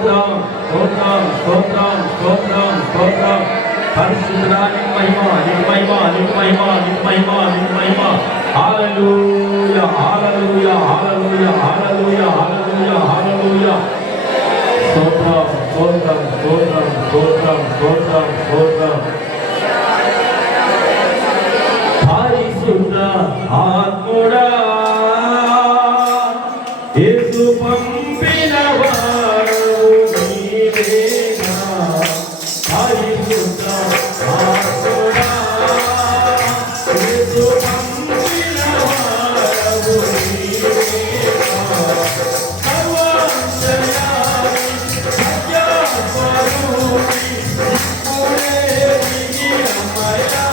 స్తోత్రం స్తోత్రం స్తోత్రం స్తోత్రం స్తోత్రం. పరిశుద్ధుడా నీకు మహిమ, నీకు మహిమ, నీకు మహిమ, నీకు మహిమ, నీకు మహిమ. హల్లెలూయా హల్లెలూయా హల్లెలూయా హల్లెలూయా హల్లెలూయా హల్లెలూయా. స్తోత్రం స్తోత్రం స్తోత్రం స్తోత్రం స్తోత్రం స్తోత్రం. పరిశుద్ధ ఆత్ముడా యేసు పంపినవాడు నీవేనా. పరిశుద్ధ ఆత్ముడా యేసు పంపినవాడు నీవేనా. సర్వాంతర్యామి సత్యస్వరూపి ఇప్పుడే దిగి రమ్మయ్యా.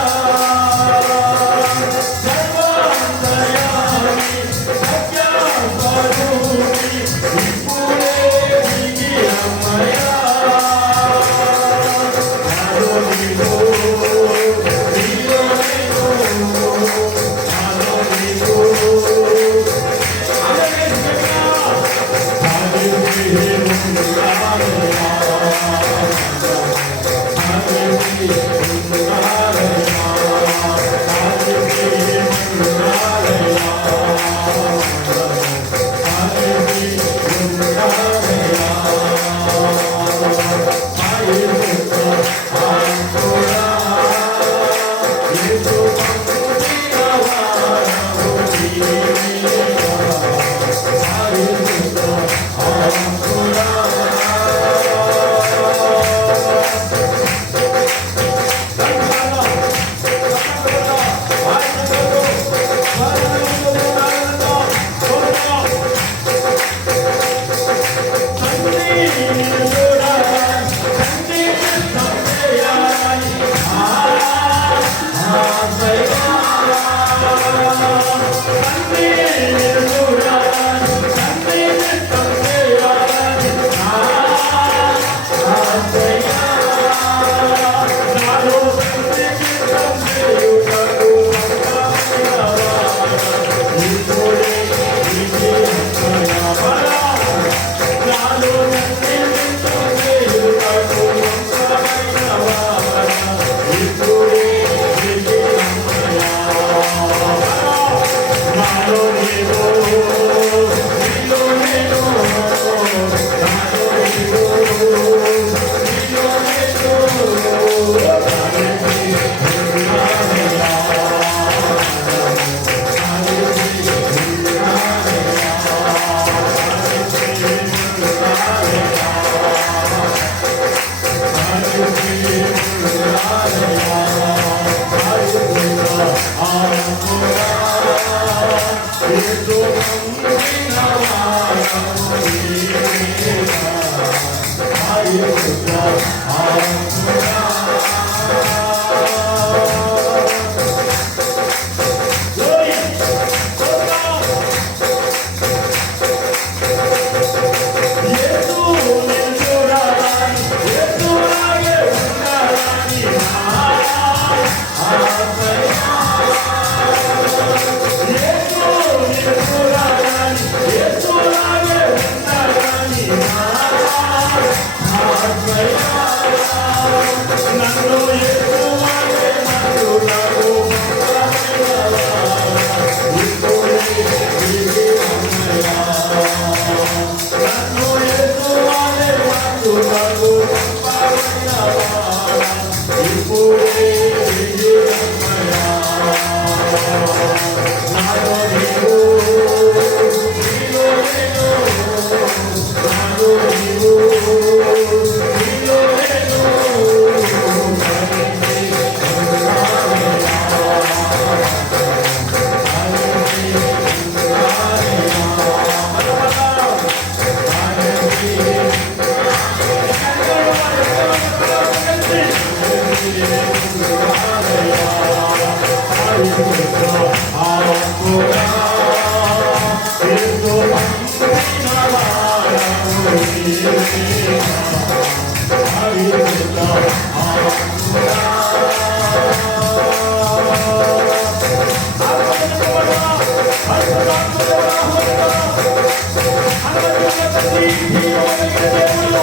Hallelujah.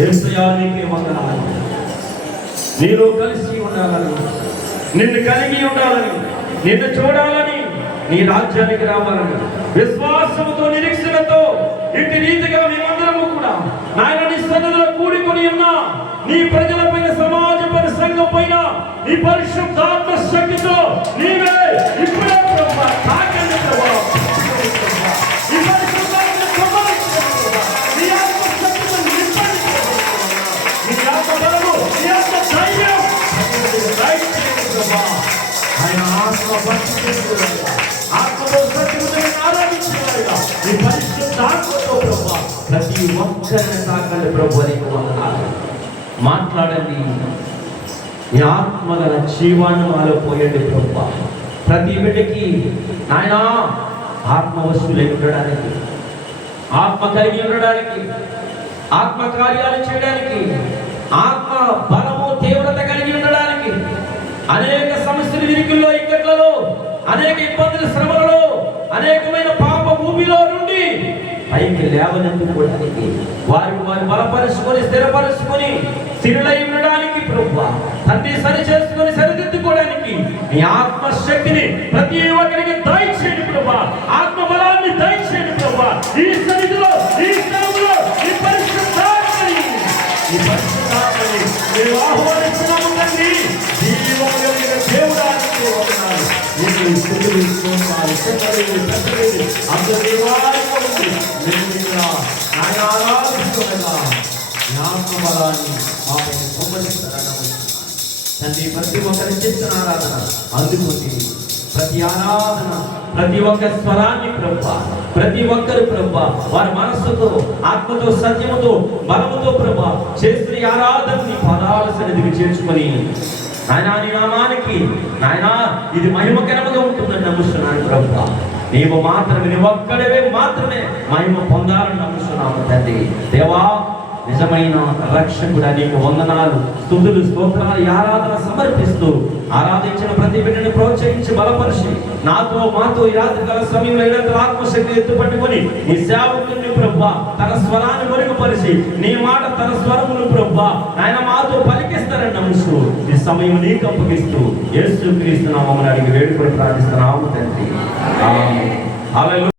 యేసయ్యానికి వందనాలు. నీలో కలిసి ఉండాలని, నిన్ను కలిగి ఉండాలని, నిన్ను చూడాలని, నీ రాజ్యానికి రావాలని విశ్వాసముతో నిరీక్షణతో ఇంటి రీతిగా మేమందరము కూడా నాయన నీ సన్నిధిలో కూడుకొని ఉన్నా నీ ప్రజల పైన, సమాజం పైన, సంఘం పైన నీ పరిశుద్ధాత్మ శక్తితో నీవే ఇప్పుడే ప్రభువా తాకండి ప్రభువా. ఈ పరిశుద్ధాత్మను కుమ్మరించండి ప్రభువా. నీ ఆత్మ శక్తితో నింపండి ప్రభువా. నీ ఆత్మ బలము, నీ ఆత్మ ధైర్యం దయచేయండి ప్రభువా. ఆయన ఆత్మ భక్తిగా, ఆత్మతో సత్యముతో ఆరాధించేవారుగా నీ పరిశుద్ధాత్మతో ప్రభువా ప్రతి ఒక్కరిని తాకండి ప్రభువా. నీకు వందనాలు. మాట్లాడండి, నీ ఆత్మగల జీవాన్ని మాలో పోయండి ప్రభువా. ప్రతి బిడ్డకి నాయన ఆత్మ వస్తువులు ఉండడానికి, ఆత్మ కలిగి ఉండడానికి, ఆత్మ కార్యాలు చేయడానికి, ఆత్మ బలము తీవ్రత కలిగి ఉండడానికి, అనేక సమస్యలు విరికుల్లో, ఇక్కట్లలో, అనేక ఇబ్బందుల శ్రమలలో, అనేకమైన పాప భూమిలో నుండి పైకి లేవనెత్తుకోవడానికి, వారికి వారు బలపరుచుకొని స్థిరపరుచుకొని స్థిరులై ఉండడానికి ప్రభువా, తండ్రి సరి చేసుకొని సరిదిద్దుకోవడానికి నీ ఆత్మశక్తిని ప్రతి ఒక్కరికి దయచేయండి ప్రభువా. ఆత్మ బలాన్ని దయచేయండి ప్రభువా. ఈ సన్నిధిలో, ఈ స్థలంలో ఈ పరిశుద్ధాత్మని మేము ఆహ్వానిస్తున్నాము తండ్రి. జీవము కలిగిన దేవుడానికి వందనాలు. నీకు స్తుతులు, స్తోత్రాలు, కృతజ్ఞతలు, అందరి వారిగా ఉంది. మేము ఇక్కడ నాయన ఆరాధిస్తుండగా నీ ఆత్మ బలాన్ని మాపై కుమ్మరిస్తారని తండ్రి. ప్రతి ఒక్కరి చేసిన ఆరాధన అందుకొని ప్రతి ఆరాధన, ప్రతి ఒక్క స్వరాన్ని ప్రభువా, ప్రతి ఒక్కరు ప్రభువా వారి మనస్సుతో, ఆత్మతో, సత్యముతో, బలముతో ప్రభువా చేసిన ఆరాధనని పదాల సన్నిధికి చేర్చుకొని నాయనా నీ నామానికి నాయనా ఇది మహిమకరముగా ఉంటుందని నమ్ముస్తున్నాను ప్రభువా. నీవు మాత్రమే, నీ ఒక్కడివే మాత్రమే మహిమ పొందాలని నమ్ముతున్నాము తండ్రి. దేవా నిజమైన రక్షకుడా నీకు వందనాలు, స్తుతులు, స్తోత్రాలు, ఈ ఆరాధన సమర్పిస్తూ ఆరాధించిన ప్రతి బిడ్డని ప్రోత్సహించి బలపరిచి నాతో మాతో ఈ రాత్రి కాల సమయంలో ఏదంతా ఆత్మశక్తి ఎత్తుపట్టుకొని నీ సేవకుని ప్రభువా తన స్వరాన్ని మెరుగుపరిచి నీ మాట తన స్వరమును ప్రభువా ఆయన మాతో పలికిస్తారని నమ్ముతూ ఈ సమయం నీకు అప్పగిస్తూ యేసుక్రీస్తు నామమున అడిగి వేడుకొని ప్రార్థిస్తున్నాము తండ్రి. ఆమేన్. హల్లెలూయా.